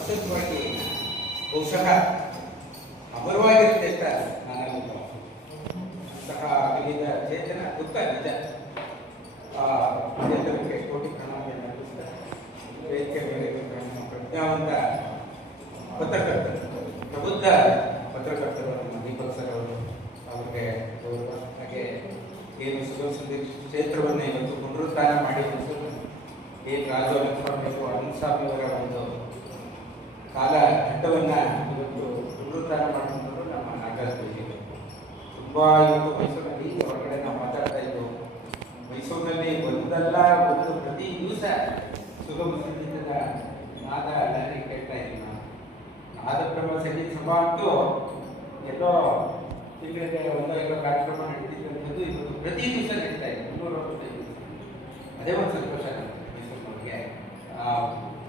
ಶಾಶ್ವತವಾಗಿ ಬಹುಶಃ ಅಮರವಾಗಿರುತ್ತೆ ಅಂತ ನಾನು ಸಹ ವಿವಿಧ ಚೇತನ ದುಃಖ ನಿಜ ಚೇತನಕ್ಕೆ ಕೋಟಿ ಪ್ರಣಾಮವನ್ನು ಅರ್ಪಿಸ್ತಾರೆ. ವೇದಿಕೆ ಮೇಲೆ ನಮ್ಮ ಪ್ರಜ್ಞಾವಂತ ಪತ್ರಕರ್ತರು, ಪ್ರಬುದ್ಧ ಪತ್ರಕರ್ತರು ನಮ್ಮ ದೀಪಕ್ ಸರ್ ಅವರು, ಅವರಿಗೆ ಗೌರವ. ಹಾಗೆ ಏನು ಸುಗಮ ಕ್ಷೇತ್ರವನ್ನು ಇವತ್ತು ಪುನರುತ್ಥಾನ ಮಾಡಿ ಏನು ರಾಜು ಅನುಸ್ವಾಮಿಗೂ ಅನುಸ್ವಾಮಿಯವರ ಒಂದು ಕಾಲ ಘಟ್ಟವನ್ನು ಇವತ್ತು ಪುನರುತ್ಥಾನ ಮಾಡಿಕೊಂಡು ನಮ್ಮ ನಾಗರಾಜ್ ಬೇಜಿಗೆ ತುಂಬ ಇವತ್ತು ಮೈಸೂರಿನಲ್ಲಿ ಹೊರಗಡೆ ನಾವು ಮಾತಾಡ್ತಾ ಇದ್ದೆವು. ಮೈಸೂರಿನಲ್ಲಿ ಒಂದಲ್ಲ ಒಂದು ಪ್ರತಿ ದಿವಸ ಸುಗಮ ಸಂಗೀತದ ನಾದ ಲಹರಿ ಕೇಳ್ತಾ ಇದ್ದೀವಿ. ನಾವು ನಾದಕ್ರಮ ಸಂಗೀತ ಸಭಾ ಅಂತೂ ಎಲ್ಲೋ ತಿಂಗಳಿಗೆ ಒಂದೋ ಎಲ್ಲೋ ಕಾರ್ಯಕ್ರಮ ನಡೀತಿದ್ದಂಥದ್ದು ಇವತ್ತು ಪ್ರತಿ ದಿವಸ ನಡೀತಾ ಇದೆ, 365 ದಿವಸ. ಅದೇ ಒಂದು ಸಂತೋಷ ಮೈಸೂರಿನವ್ರಿಗೆ.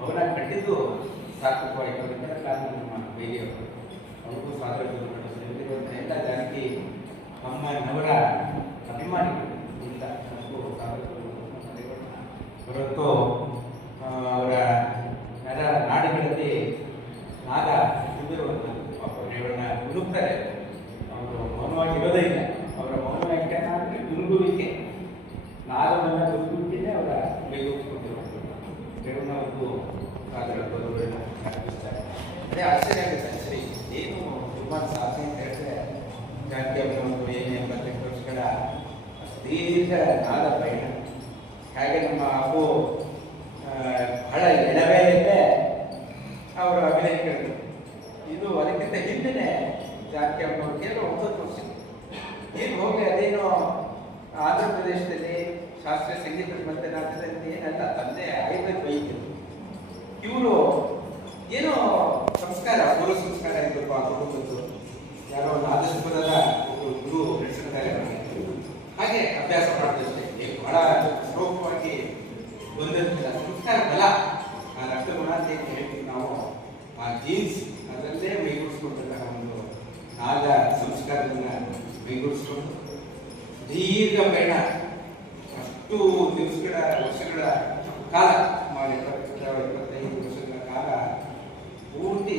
ಅವನ್ನ ಕಂಡಿದ್ದು ಸಾರ್ಥಕವಾಯಿತು. ಅದರ ಕಾರಣ ನಮ್ಮ ಬೇರೆಯವರು ಅವ್ರಿಗೂ ಸ್ವಾಗತ ಮಾಡಿರುವಂಥ ಎಲ್ಲ ಜಾನಕಿ ಅಮ್ಮನವರ ಅಭಿಮಾನಿಗಳು ಇಲ್ಲ ನಮಗೂ ಸ್ವಾಗತ ಹೊರತು ಅವರ ನಾಡುಗಳಲ್ಲಿ ನಾದ ತುಂಬಿರುವಂಥದ್ದು. ಪಾಪ ರೇವಣ್ಣ ಹುಡುಕ್ತಾರೆ, ಅವರು ಮೌನವಾಗಿ ಇರೋದೇ ಇಲ್ಲ. ಅವರ ಮೌನ ಯಾಕೆ ದುರ್ಗುವಿಕೆ, ನಾದವನ್ನು ದುರ್ಗುವಿಕೆನೇ ಅವರ ಕೈಗೊಳಿಸ್ಕೊಂಡಿರುವಂಥದ್ದು. ರೇವಣ್ಣ ಒಂದು ಅದರ ಬದುಕನ್ನು ಅರ್ಪಿಸ್ತಾರೆ. ಅದೇ ಆಶ್ಚರ್ಯ ಆಗುತ್ತೆ. ಸರಿ, ಏನು ಸುಮಾರು ಸಾಧನೆ ಅಂತ ಹೇಳಿದ್ರೆ ಜಾತಿ ಒಂದು 88 ವರ್ಷಗಳ ದೀರ್ಘ ನಾದ ಪಯಣ. ಹಾಗೆ ನಮ್ಮ ಅಪ್ಪು ಬಹಳ ಎಳವೆಯಲ್ಲೇ ಅವರು ಅಭಿನಯಿಸಿದ್ರು. ಇದು ಅದಕ್ಕಿಂತ ಹಿಂದೆ ಜಾತಿ ಅನ್ನೋರು ಕೇವಲ 9 ವರ್ಷ ಏನು ಹೋಗಿ ಅದೇನೋ ಆಂಧ್ರ ಪ್ರದೇಶದಲ್ಲಿ ಶಾಸ್ತ್ರೀಯ ಸಂಗೀತ ಮಧ್ಯನಾಥದಲ್ಲಿ ಏನಲ್ಲ, ತಂದೆ ಆಯುರ್ವೇದ ವೈದ್ಯರು. ಇವರು ಏನೋ ಸಂಸ್ಕಾರ, ಪೂರ್ವ ಸಂಸ್ಕಾರ ಇರಬೇಕು ಆ ಕುಟುಂಬದ್ದು. ಯಾರೋ ನಾದಸ್ವರದ ಗುರು ನಡೆಸಿದ್ದಾರೆ. ಹಾಗೆ ಅಭ್ಯಾಸ ಮಾಡಿದಷ್ಟೇ ಬಹಳ ಶ್ಲೋಕವಾಗಿ ಬಂದಂಥ ಸಂಸ್ಕಾರ ಬಲ, ಆ ರಕ್ತಗುಣ ಅಂತ ಹೇಳ್ತೀವಿ ನಾವು. ಆ ಜೀನ್ಸ್ ಅದರಲ್ಲೇ ಮೈಗೂಡಿಸ್ಕೊಂಡಂತಹ ಒಂದು ನಾದ ಸಂಸ್ಕಾರವನ್ನು ಮೈಗೂಡಿಸ್ಕೊಂಡು ದೀರ್ಘ ಪಯಣ, ಅಷ್ಟು ದಿವಸಗಳ ವರ್ಷಗಳ ಕಾಲ, 25 ವರ್ಷಗಳ ಕಾಲ ಪೂರ್ತಿ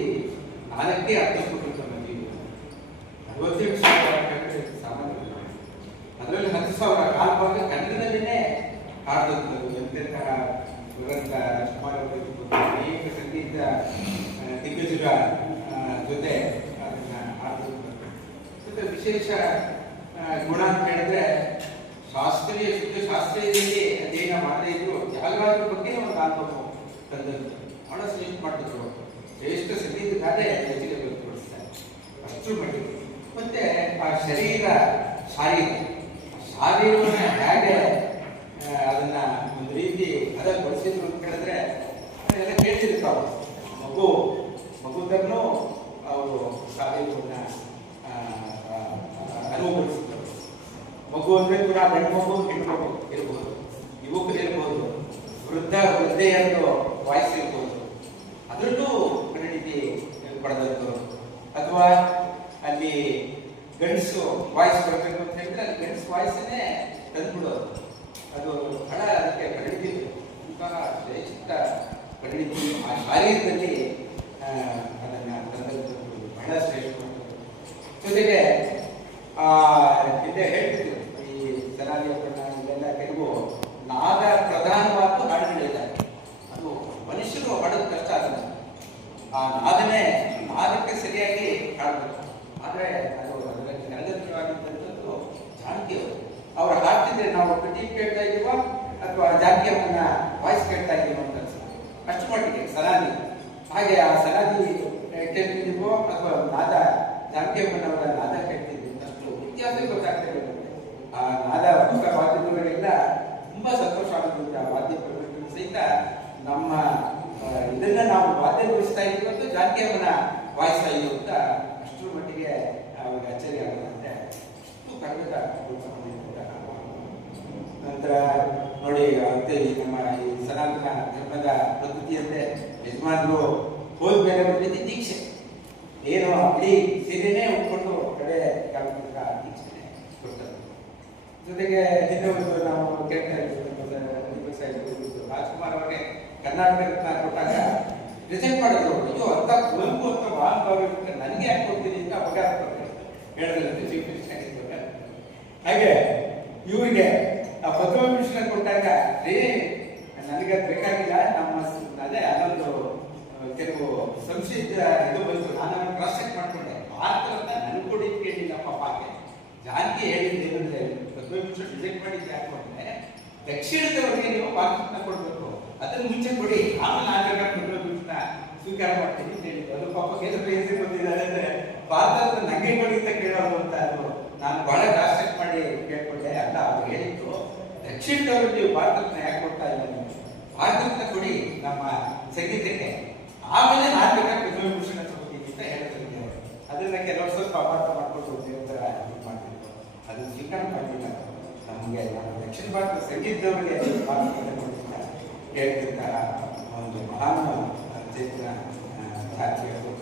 ನಾಲ್ಕೇ ಅರ್ಥಸ್ಕೊಟ್ಟಿರ್ತಾರೆ. 48,000 ಸಾಮಾನ್ಯ, ಅದರಲ್ಲಿ 10,000 ಕಾಲು ಭಾಗ ಕನ್ನಡದಲ್ಲೇ ಹಾಡಿದಂಥದ್ದು. ಎಂತೆಂತಹ ದುರಂತ ರಾಜ್ಕುಮಾರ್ ಅನೇಕ ಸಂಗೀತ ದಿಗ್ಗಜರ ಜೊತೆ ಅದನ್ನು ಹಾಡಿದಂಥದ್ದು. ಜೊತೆ ವಿಶೇಷ ಗುಣ ಅಂತ ಹೇಳಿದ್ರೆ ಶಾಸ್ತ್ರೀಯ ಶುದ್ಧ ಶಾಸ್ತ್ರೀಯದಲ್ಲಿ ಅಧ್ಯಯನ ಮಾಡದೇ ಇದ್ರು ತ್ಯಾಗರಾಜರ ಬಗ್ಗೆ ಒಂದು ಆತ್ಮ ತಂದದ್ದು. ಬಹಳ ಶ್ರೇಷ್ಠ ಮಾಡಿದ್ರು. ಶ್ರೇಷ್ಠ ಸಂಗೀತಗಾರೇ ಹೆಚ್ಚಿಗೆ ವ್ಯಕ್ತಪಡಿಸ್ತಾರೆ ಅಷ್ಟು ಮಟ್ಟಿಗೆ. ಮತ್ತೆ ಆ ಶಾರೀರವನ್ನು ಹೇಗೆ ಅದನ್ನ ಒಂದು ರೀತಿ ಬಳಸಿದ್ರು ಅಂತ ಹೇಳಿದ್ರೆ ಎಲ್ಲ ಕೇಳ್ತಿರ್ತಾವೆ. ಮಗುದನ್ನು ಅವರು ಶಾರೀರವನ್ನು ಅನುಭವಿಸಿದ್ರು. ಮಗು ಅಂದ್ರೆ ಕೂಡ ಗಂಡು ಮಗು ಹೆಣ್ಣು ಮಗು ಇರಬಹುದು, ಯುವಕರಿರ್ಬೋದು, ವೃದ್ಧೆಯರು ವಾಯ್ಸ್ ಇರ್ಬೋದು, ಅದರಲ್ಲೂ ಪರಿಣಿತಿ ಪಡೆದದ್ದು. ಅಥವಾ ಅಲ್ಲಿ ಗಂಡಸು ವಾಯ್ಸ್ ಬರಬೇಕು ಅಂತ ಹೇಳಿದ್ರೆ ಅಲ್ಲಿ ಗಂಡಸು ವಾಯ್ಸನ್ನೇ ತಂದ್ಬಿಡೋದು. ಅದು ಬಹಳ ಅದಕ್ಕೆ ಪರಿಣಿತಿ, ಇಂತಹ ಶ್ರೇಷ್ಠ ಪರಿಣಿತಿ ಆ ಶಾರೀರದಲ್ಲಿ ಅದನ್ನು ತಂದದ್ದು ಬಹಳ ಶ್ರೇಷ್ಠ. ಜೊತೆಗೆ ಹಿಂದೆ ಹೇಳ್ತಿದ್ರು ಈ ಸನಾಲಿಯಪ್ಪಣ್ಣ ಇದೆಲ್ಲ ಕೆಲವು ನಾದ ಪ್ರಧಾನವಾದ ಹಾಡುಗಳಿದ್ದಾರೆ. ಅದು ಮನುಷ್ಯರು ಹಾಡೋದು ಕಷ್ಟ ಆಗುತ್ತೆ. ಆ ನಾದಕ್ಕೆ ಸರಿಯಾಗಿ ಹಾಡಬೇಕು. ಆದರೆ ಅದು ಅದರಲ್ಲಿ ನೆಲಗಟ್ಟಿವಾಗಿದ್ದಂಥದ್ದು ಜಾನಕಿಯವರು. ಅವ್ರು ಹಾಡ್ತಿದ್ರೆ ನಾವು ಟೀಮ್ ಕೇಳ್ತಾ ಇದ್ದೀವ ಅಥವಾ ಜಾನಕಿಯಮ್ಮನ ವಾಯ್ಸ್ ಕೇಳ್ತಾ ಇದ್ದೀವ ಅಂತ ಅನ್ಸುತ್ತೆ. ಅಷ್ಟು ಮಟ್ಟಿಗೆ ಸನಾದಿ. ಹಾಗೆ ಆ ಸನಾದಿ ಕೇಳ್ತಿದ್ದೀವೋ ಅಥವಾ ನಾದ ಜಾನಕಿಯಮ್ಮನವರ ನಾದ ಕೇಳ್ತಿದ್ವಿ, ಅಷ್ಟು ವ್ಯತ್ಯಾಸ ಗೊತ್ತಾಗ್ತಾ ಇರುತ್ತೆ. ಆ ನಾದ ಹೊಸ ವಾದ್ಯಗಳಿಂದ ತುಂಬ ಸಂತೋಷ ಆಗುತ್ತೆ. ಆ ವಾದ್ಯ ಪ್ರಕಟಣೆ ಸಹಿತ ನಮ್ಮ ಇದನ್ನ ನಾವು ವಾದ್ಯ ನುಡಿಸ್ತಾ ಇದ್ದೀವಿ ಅಂತ ಜಾನಕಿಯಮ್ಮನ ವಾಯ್ಸ್ ಆಯಿತು ಅಂತ ಅಷ್ಟರ ಮಟ್ಟಿಗೆ ಅವ್ರಿಗೆ ಅಚ್ಚರಿ ಆಗುತ್ತಂತೆ. ಅಷ್ಟು ಕರಗತ. ನಂತರ ನೋಡಿ, ಅಂತೆ ನಮ್ಮ ಈ ಸನಾತನ ಧರ್ಮದ ಪದ್ಧತಿಯಂತೆ ಯಜಮಾನರು ಹೋದ್ಮೇಲೆ ಬಂದಿದ್ದು ದೀಕ್ಷೆ. ಏನು ಬಿಳಿ ಸೀರೆನೇ ಉಟ್ಕೊಂಡು ಕಡೆ ಕಾಲಕ ದೀಕ್ಷೆನೆ ಕೊಟ್ಟರು. ಜೊತೆಗೆ ಹಿಂದೆ ಒಂದು ನಾವು ಕೇಳ್ತಾ ಇದ್ದೀವಿ, ರಾಜ್ಕುಮಾರ್ ಅವರಿಗೆ ಕರ್ನಾಟಕ ರತ್ನ ಕೊಟ್ಟಾಗ ರಿಸೈನ್ ಮಾಡಿದ್ರು. ಅಯ್ಯೋ ಕುವೆಂಪು ಅಂತ ಮಹಾನುಭಾವ ನನಗೆ ಯಾಕೆ ಹೋಗ್ತೀನಿ ಅಂತ ಅಪಘಾತ ಹೇಳಿದ್ರಂತೆ ಚೀಫ್ ಮಿನಿಸ್ಟರ್ ಆಗಿದ್ದಾಗ. ಹಾಗೆ ಇವರಿಗೆ ಆ ಪದ್ಮಭೂಷಣ ಕೊಟ್ಟಾಗ ನನಗೆ ಅದು ಬೇಕಾಗಿಲ್ಲ, ನಮ್ಮ ಅದೇ ಅದೊಂದು ಕೆಲವು ಸಂಶಯ ಇದು ಬಂತು, ನಾನು ಕ್ರಾಸ್ ಚೆಕ್ ಮಾಡ್ಕೊಂಡೆ. ಭಾರತ ನನಗೆ ಕೂಡ ಕೇಳಿಲ್ಲ ಪಾಪಕ್ಕೆ. ಜಾನ್ಕಿ ಹೇಳಿದ್ದು ಏನಂದ್ರೆ ಪದ್ಮಭೂಷಣ ರಿಜೆಕ್ಟ್ ಮಾಡಿದ್ದು ಯಾಕೊಂಡ್ರೆ ದಕ್ಷಿಣದವರಿಗೆ ನೀವು ಪಾಕಿಸ್ತಾನ ಕೊಡ್ಬೇಕು, ಅದನ್ನ ಮುಂಚೆ ಕೊಡಿ, ಆಮೇಲೆ ನಾನು ಪದ್ಮಭೂಷಣ ಸ್ವೀಕಾರ ಮಾಡ್ತೀನಿ ಅಂತ ಹೇಳಿದ್ದು. ಅದು ಪಾಪ ಕೇಂದ್ರ ಬೇಸಿ ಬಂದಿದ್ದಾರೆ ಅಂದ್ರೆ ಭಾರತದ ನಂಗೆ ಕೊಡಿ ಅಂತ ಕೇಳೋದು ಅಂತ. ಅದು ನಾನು ಬಹಳ ಕ್ರಾಸ್ ಚೆಕ್ ಮಾಡಿ ಕೇಳ್ಕೊಂಡೆ. ಅಲ್ಲ, ಅವ್ರು ಹೇಳಿದ್ದು ದಕ್ಷಿಣದವರು ನೀವು ಭಾರತರತ್ನ ಯಾಕೆ ಕೊಡ್ತಾ ಇಲ್ಲ, ನೀವು ಭಾರತರತ್ನ ಕೊಡಿ ನಮ್ಮ ಸಂಗೀತಕ್ಕೆ, ಆಮೇಲೆ ನಾನು ಬೇಕಾದ್ರೆ ಪದ್ಮಭೂಷಣ ತಗೋತೀನಿ ಅಂತ ಹೇಳ್ತಿದ್ದೆ. ಅದನ್ನ ಕೆಲವರು ಸ್ವಲ್ಪ ಅಪಾರ್ಥ ಮಾಡ್ಕೊಂಡು ದೇವರ ಮಾಡ್ತಿದ್ರು. ಅದನ್ನ ಸ್ವೀಕಾರ ಮಾಡಲಿಲ್ಲ. ನಮಗೆ ದಕ್ಷಿಣ ಭಾರತ ಸಂಗೀತದವರಿಗೆ ಹೇಳ್ತಿದ್ದ ಒಂದು ಮಹಾನ್ ಚೇತನ ಭಾರತೀಯರು.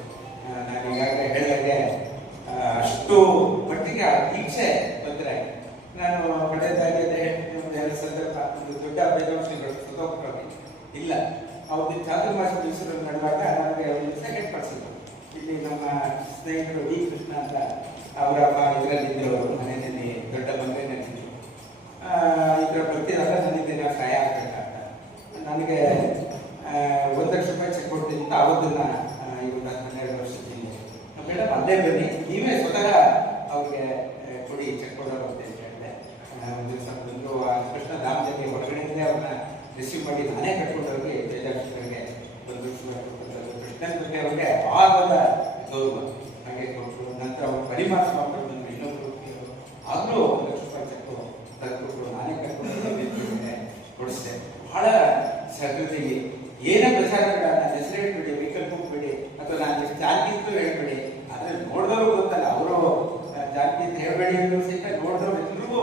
ನಾನು ಈಗಾಗಲೇ ಹೇಳಿದಾಗೆ ಅಷ್ಟು ಮಟ್ಟಿಗೆ ದೀಕ್ಷೆ ತೊಂದರೆ. ನಾನು ಪಡೆದಾಗಿ ಒಂದು ಎರಡು ಸಂದರ್ಭ, ಒಂದು ದೊಡ್ಡ ಅಭ್ಯರ್ಥಿಗಳು ಸತೋಕ್ರಮಿ ಇಲ್ಲ, ಅವ್ರದ್ದು ಚಾತುರ್ಮಾಸ ದಿವಸಗಳು ನಡೆದಾಗ ನನಗೆ ಒಂದು ದಿವಸ ಏರ್ಪಡಿಸಿದ್ರು. ಇಲ್ಲಿ ನಮ್ಮ ಸ್ನೇಹಿತರು ಡಿ ಕೃಷ್ಣ ಅಂತ ಅವರ ಇದರಲ್ಲಿದ್ದರು, ಮನೆಯಲ್ಲಿ ದೊಡ್ಡ ಬಂಗೈನಲ್ಲಿದ್ದರು. ಇದರ ಬರ್ತಿದಾಗ ನನಗೆ ನಾವು ಸಹಾಯ ಆಗ್ಬೇಕಂತ ನನಗೆ ₹1,00,000 ಚೆಕ್ ಕೊಡ್ತೀನಿ ಅಂತ ಅವತ್ತನ್ನ ಇವಾಗ 12 ವರ್ಷದಿಂದ ಮೇಡಮ್ ಅಲ್ಲೇ ಬನ್ನಿ, ನೀವೇ ಸ್ವತಃ ಅವ್ರಿಗೆ ಕೊಡಿ, ಚೆಕ್ ಕೊಡೋರು ಅಂತ ಹೇಳಿದೆ. ಒಂದು ದಿವಸ ಬಂದು ಕೃಷ್ಣ ಧಾಮದಲ್ಲಿ ಹೊರಗಡೆಯಿಂದಲೇ ಅವ್ರನ್ನ ರಿಸೀವ್ ಮಾಡಿ ನಾನೇ ಕಟ್ಕೊಂಡವ್ರಿಗೆ ಜಯಲಕ್ಷ್ಮಿಗೆ ₹1,00,000 ಕೊಟ್ಟರು. ಕೃಷ್ಣನ ಬಗ್ಗೆ ಅವ್ರಿಗೆ ಆಗೋದ ಗೌರವ ಹಾಗೆ ಕೊಟ್ಟರು. ನಂತರ ಅವ್ರು ಪರಿಮಾಣ ಮಾಡ್ಕೊಂಡು ಬಂದರು, ಇನ್ನೊಬ್ರು ಆಗಲೂ ₹1,00,000 ಚೆಕ್ ತಗೊಂಡು ನಾನೇ ಕಟ್ಕೊಂಡು ಕೊಡಿಸಿದೆ. ಬಹಳ ಸಹೃದಯಿ. ಏನೇ ಪ್ರಚಾರಗಳ ನಾನು ಹೆಸರು ಹೇಳ್ಬೇಡಿ, ವಿಕಲ್ಪ ಹೋಗ್ಬೇಡಿ, ಅಥವಾ ನಾನು ಜಾತಿ ಅಂತ ಹೇಳ್ಬೇಡಿ, ಆದರೆ ನೋಡಿದವರು ಗೊತ್ತಲ್ಲ, ಅವರು ಜಾತಿ ಅಂತ ಹೇಳ್ಬೇಡಿ ಅಂದ್ರೂ ಸಹಿತ ನೋಡಿದವ್ರು ಎಲ್ರಿಗೂ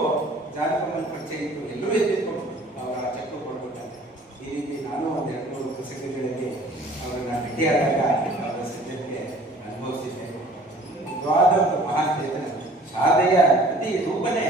ಜಾನಪದ ಪರಿಚಯ ಇತ್ತು, ಎಲ್ಲರೂ ಎತ್ತಿಟ್ಕೊಂಡು ಅವರ ಚೆಕ್ ಕೊಡ್ಬೇಕಂತ. ಈ ರೀತಿ ನಾನು ಒಂದು 2-3 ಪ್ರಸಂಗಗಳಲ್ಲಿ ಅವರನ್ನ ಭೇಟಿಯಾದಾಗ ಅವರ ಸಜ್ಜನಿಗೆ ಅನುಭವಿಸಿದ್ದೆ. ನಿಜವಾದ ಒಂದು ಮಹಾನ್ ಚೇತನ. ಶಾರದೆಯ ಪ್ರತಿ ರೂಪನೇ